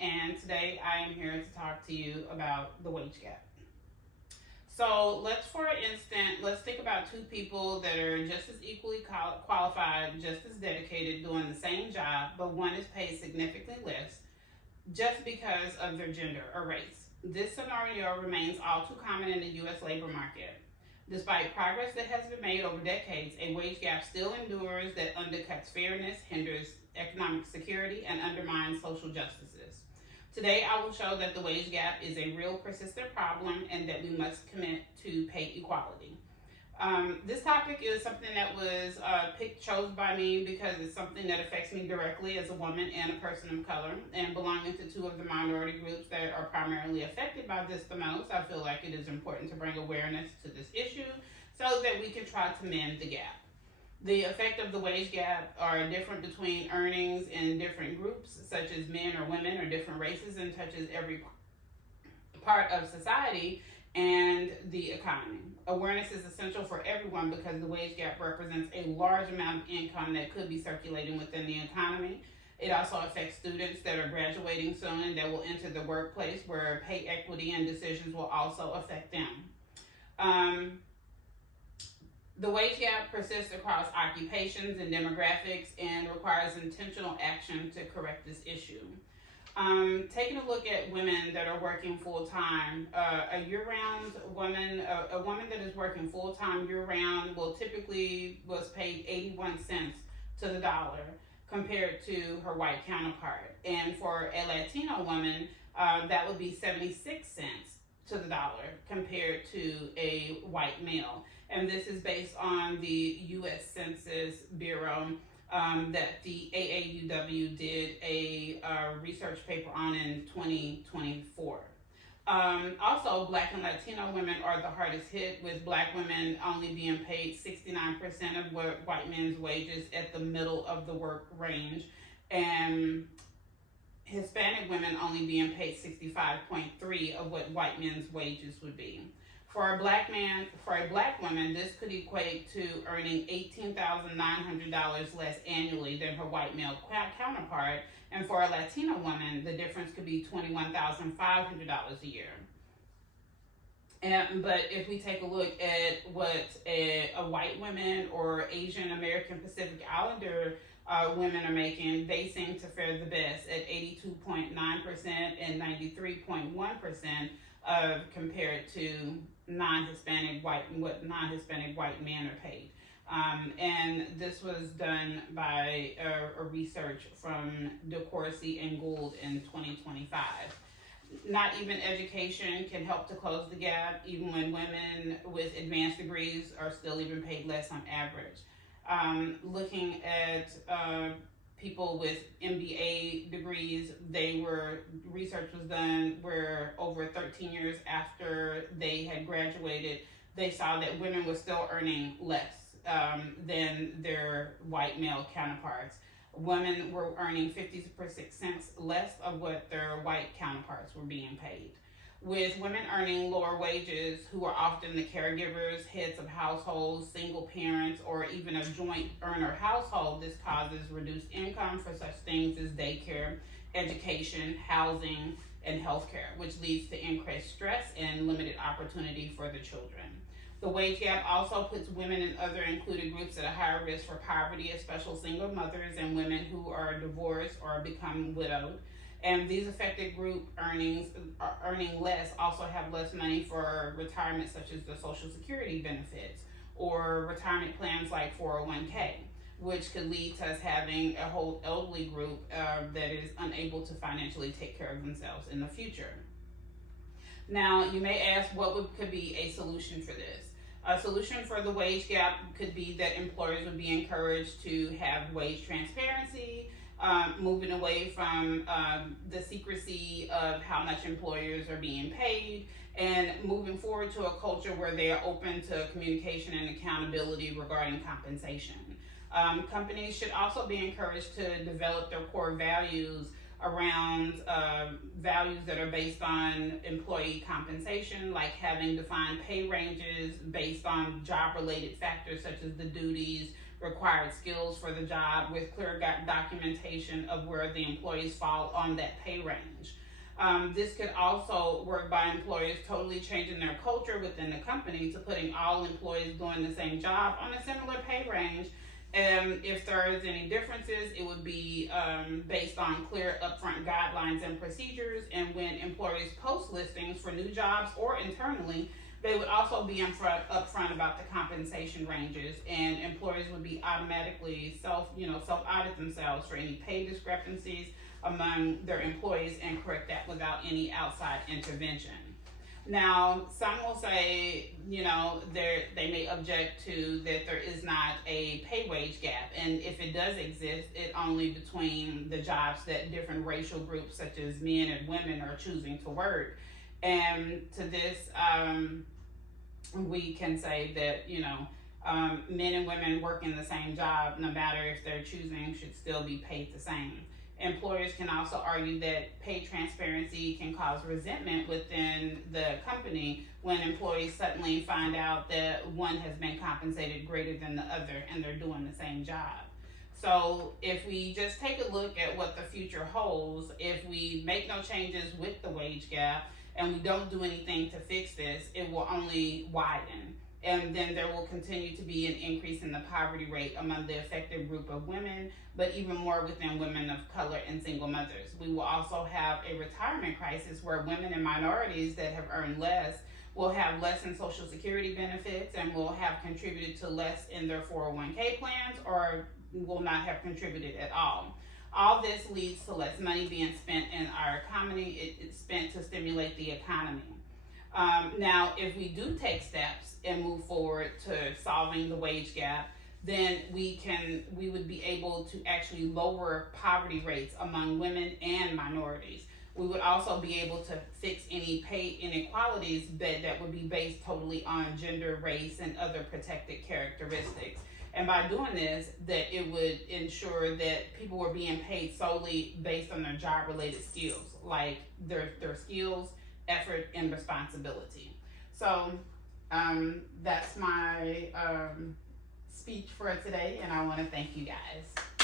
and today I am here to talk to you about the wage gap. So let's think about two people that are just as equally qualified, just as dedicated, doing the same job, but one is paid significantly less just because of their gender or race. This scenario remains all too common in the U.S. labor market. Despite progress that has been made over decades, a wage gap still endures that undercuts fairness, hinders economic security, and undermines social justices. Today, I will show that the wage gap is a real persistent problem and that we must commit to pay equality. This topic is something that was chose by me because it's something that affects me directly as a woman and a person of color, and belonging to two of the minority groups that are primarily affected by this the most. I feel like it is important to bring awareness to this issue so that we can try to mend the gap. The effect of the wage gap are different between earnings in different groups, such as men or women or different races, and touches every part of society and the economy. Awareness is essential for everyone because the wage gap represents a large amount of income that could be circulating within the economy. It also affects students that are graduating soon and that will enter the workplace, where pay equity and decisions will also affect them. The wage gap persists across occupations and demographics and requires intentional action to correct this issue. Taking a look at women that are working full-time, a woman that is working full-time year-round will typically was paid 81 cents to the dollar compared to her white counterpart. And for a Latino woman, that would be 76 cents to the dollar compared to a white male. And this is based on the U.S. Census Bureau that the AAUW did a research paper on in 2024. Also, Black and Latino women are the hardest hit, with Black women only being paid 69% of white men's wages at the middle of the work range, and Hispanic women only being paid 65.3% of what white men's wages would be. For a black woman, this could equate to earning $18,900 less annually than her white male counterpart, and for a Latina woman, the difference could be $21,500 a year. But if we take a look at what a white woman or Asian American Pacific Islander women are making, they seem to fare the best at 82.9% and 93.1% compared to non-Hispanic white men are paid. And this was done by a research from DeCourcy and Gould in 2025. Not even education can help to close the gap, even when women with advanced degrees are still even paid less on average. Looking at people with MBA degrees, research was done where over 13 years after they had graduated, they saw that women were still earning less than their white male counterparts. Women were earning 56 cents less of what their white counterparts were being paid. With women earning lower wages, who are often the caregivers, heads of households, single parents, or even a joint earner household, this causes reduced income for such things as daycare, education, housing, and healthcare, which leads to increased stress and limited opportunity for the children. The wage gap also puts women and other included groups at a higher risk for poverty, especially single mothers and women who are divorced or become widowed. And these affected group earning less also have less money for retirement, such as the Social Security benefits or retirement plans like 401k, which could lead to us having a whole elderly group that is unable to financially take care of themselves in the future. Now, you may ask, could be a solution for this? A solution for the wage gap could be that employers would be encouraged to have wage transparency, moving away from the secrecy of how much employers are being paid, and moving forward to a culture where they are open to communication and accountability regarding compensation. Companies should also be encouraged to develop their core values around values that are based on employee compensation, like having defined pay ranges based on job-related factors such as the duties, required skills for the job with clear documentation of where the employees fall on that pay range. This could also work by employers totally changing their culture within the company to putting all employees doing the same job on a similar pay range. And if there is any differences, it would be based on clear upfront guidelines and procedures. And when employers post listings for new jobs or internally, they would also be upfront about the compensation ranges, and employers would be automatically self audit themselves for any pay discrepancies among their employees and correct that without any outside intervention. Now, some will say, they may object to that there is not a pay wage gap, and if it does exist, it only between the jobs that different racial groups such as men and women are choosing to work. And to this, we can say that, men and women working the same job, no matter if they're choosing, should still be paid the same. Employers can also argue that pay transparency can cause resentment within the company when employees suddenly find out that one has been compensated greater than the other and they're doing the same job. So if we just take a look at what the future holds, if we make no changes with the wage gap and we don't do anything to fix this, it will only widen. And then there will continue to be an increase in the poverty rate among the affected group of women, but even more within women of color and single mothers. We will also have a retirement crisis where women and minorities that have earned less will have less in Social Security benefits and will have contributed to less in their 401k plans or will not have contributed at all. All this leads to less money being spent in our economy. It's spent to stimulate the economy. Now, if we do take steps and move forward to solving the wage gap, then we would be able to actually lower poverty rates among women and minorities. We would also be able to fix any pay inequalities that would be based totally on gender, race, and other protected characteristics. And by doing this, that it would ensure that people were being paid solely based on their job-related skills, like their skills, effort, and responsibility. So that's my speech for today, and I want to thank you guys.